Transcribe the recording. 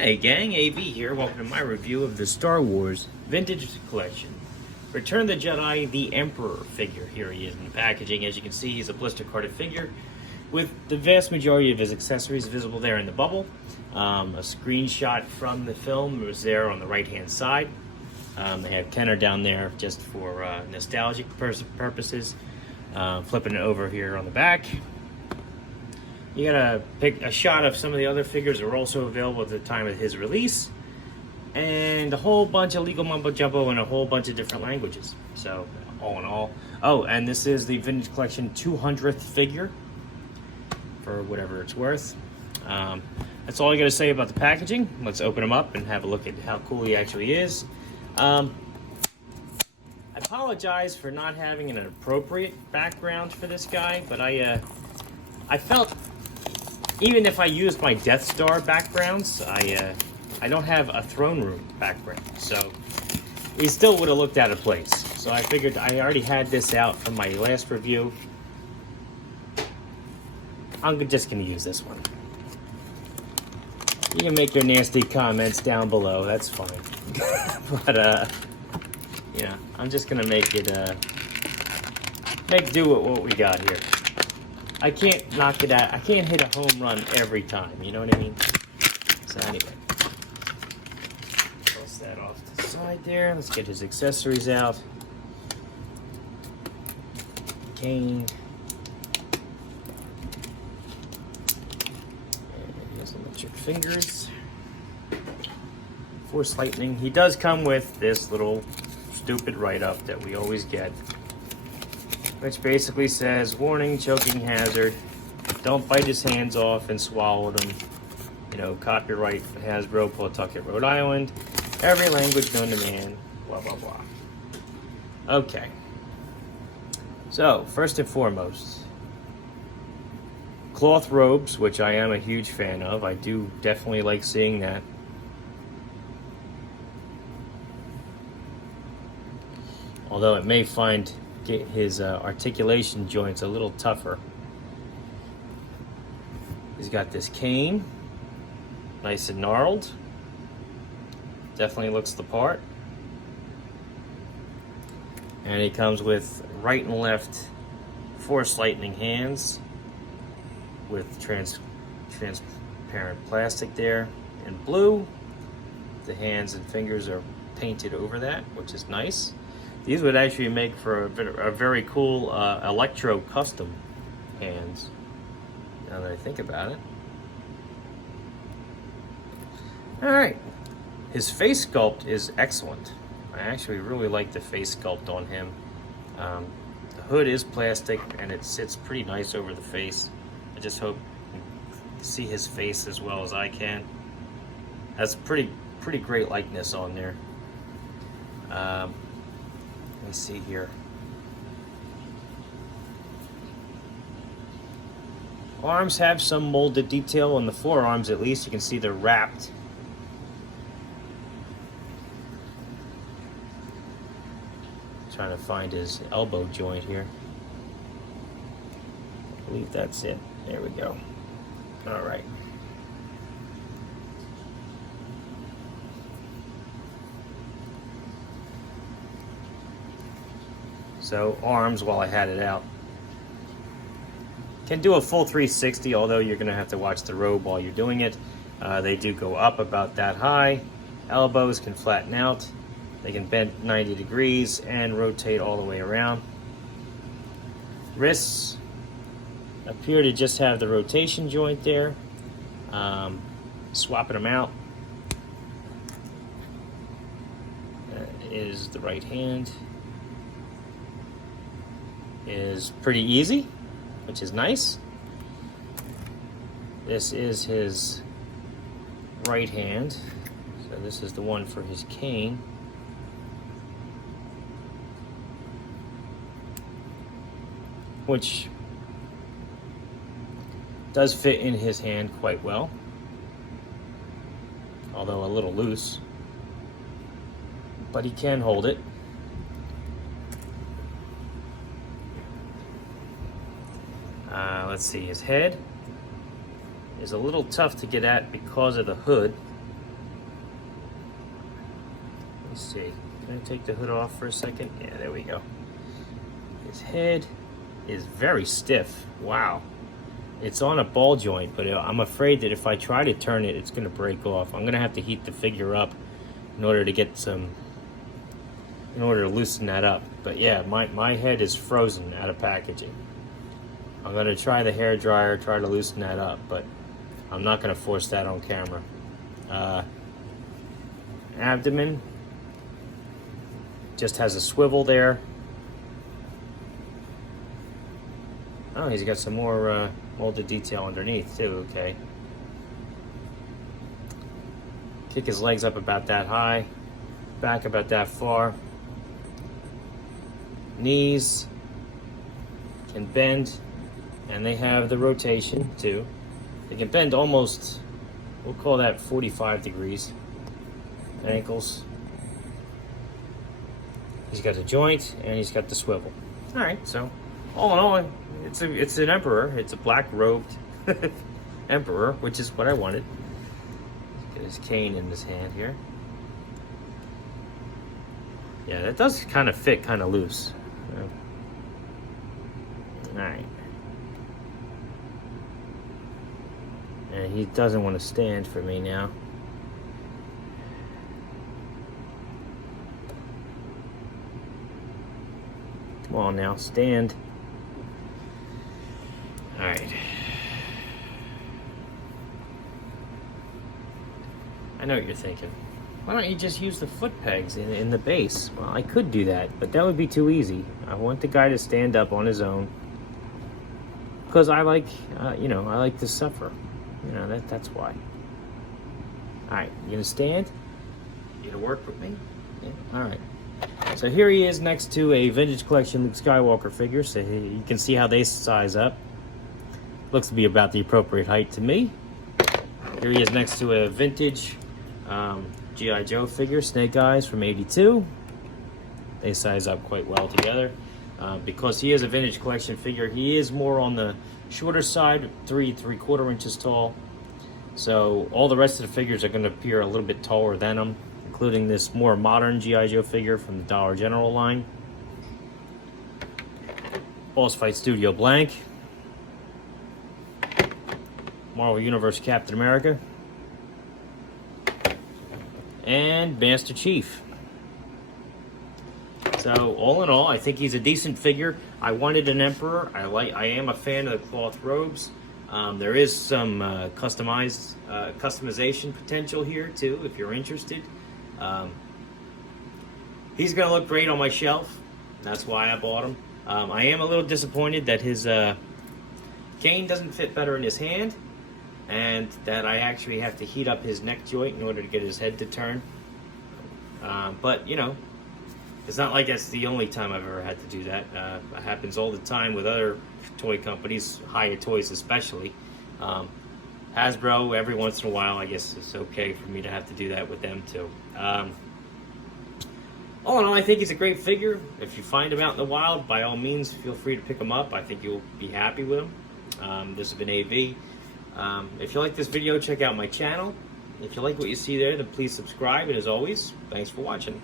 Hey gang, AV here. Welcome to my review of the Star Wars Vintage Collection. Return of the Jedi, the Emperor figure. Here he is in the packaging. As you can see, he's a blister carded figure with the vast majority of his accessories visible there in the bubble. A screenshot from the film was there on the right hand side. They have Kenner down there just for nostalgic purposes. Flipping it over here on the back. You gotta pick a shot of some of the other figures that were also available at the time of his release, and a whole bunch of legal mumbo jumbo in a whole bunch of different languages. So, all in all, oh, and this is the Vintage Collection 200th figure, for whatever it's worth. That's all I gotta say about the packaging. Let's open him up and have a look at how cool he actually is. I apologize for not having an appropriate background for this guy, but I felt, even if I used my Death Star backgrounds, I don't have a throne room background, so he still would have looked out of place. So I figured I already had this out from my last review. I'm just going to use this one. You can make your nasty comments down below, that's fine. But, yeah, I'm just going to make it, make do with what we got here. I can't knock it out. I can't hit a home run every time. You know what I mean? So anyway, toss that off to the side there. Let's get his accessories out. Cane. And his electric fingers. Force lightning. He does come with this little stupid write-up that we always get, which basically says, warning, choking hazard, don't bite his hands off and swallow them. You know, copyright Hasbro, Pawtucket, Rhode Island, every language known to man, blah, blah, blah. Okay. So, first and foremost, cloth robes, which I am a huge fan of. I do definitely like seeing that. Although it may find his articulation joints a little tougher. He's got this cane, nice and gnarled. Definitely looks the part. And he comes with right and left Force lightning hands with transparent plastic there in blue. The hands and fingers are painted over that, which is nice. These would actually make for a very cool electro custom hands, now that I think about it. Alright, his face sculpt is excellent. I actually really like the face sculpt on him. The hood is plastic and it sits pretty nice over the face. I just hope you can see his face as well as I can. That's pretty great likeness on there. Let me see here. Arms have some molded detail on the forearms, at least. You can see they're wrapped. Trying to find his elbow joint here. I believe that's it. There we go. All right. So arms, while I had it out, can do a full 360, although you're going to have to watch the robe while you're doing it. They do go up about that high. Elbows can flatten out. They can bend 90 degrees and rotate all the way around. Wrists appear to just have the rotation joint there. Swapping them out. That is the right hand. Is pretty easy, which is nice. This is his right hand, so this is the one for his cane. Which does fit in his hand quite well, although a little loose, but he can hold it. Let's see, his head is a little tough to get at because of the hood. Let's see. Can I take the hood off for a second? Yeah, there we go. His head is very stiff. Wow. It's on a ball joint, but I'm afraid that if I try to turn it, it's going to break off. I'm going to have to heat the figure up in order to loosen that up. But yeah, my head is frozen out of packaging. I'm going to try the hair dryer, try to loosen that up, but I'm not going to force that on camera. Abdomen just has a swivel there. Oh, he's got some more molded detail underneath too, okay. Kick his legs up about that high, back about that far. Knees can bend, and they have the rotation too. They can bend almost, we'll call that 45 degrees. Ankles. He's got the joint and he's got the swivel. All right, so all in all, it's an emperor. It's a black robed emperor, which is what I wanted. He's got his cane in his hand here. Yeah, that does kind of fit kind of loose. All right. And he doesn't want to stand for me now. Come on now, stand. All right. I know what you're thinking. Why don't you just use the foot pegs in the base? Well, I could do that, but that would be too easy. I want the guy to stand up on his own. Because I like, I like to suffer. That's why. All right, you gonna stand? You gonna work with me? Yeah. All right. So here he is next to a vintage collection Luke Skywalker figure. So you can see how they size up. Looks to be about the appropriate height to me. Here he is next to a vintage G.I. Joe figure, Snake Eyes from '82. They size up quite well together. Because he is a vintage collection figure, he is more on the shorter side, 3¾ inches tall. So all the rest of the figures are going to appear a little bit taller than him, including this more modern G.I. Joe figure from the Dollar General line. Boss Fight Studio Blank. Marvel Universe Captain America. And Master Chief. So all in all, I think he's a decent figure. I wanted an Emperor. I am a fan of the cloth robes. There is some customization potential here too, if you're interested. He's gonna look great on my shelf. That's why I bought him. I am a little disappointed that his cane doesn't fit better in his hand, and that I actually have to heat up his neck joint in order to get his head to turn. But it's not like that's the only time I've ever had to do that. It happens all the time with other toy companies, Hiya Toys especially. Hasbro, every once in a while, I guess it's okay for me to have to do that with them too. All in all, I think he's a great figure. If you find him out in the wild, by all means, feel free to pick him up. I think you'll be happy with him. This has been AV. If you like this video, check out my channel. If you like what you see there, then please subscribe. And as always, thanks for watching.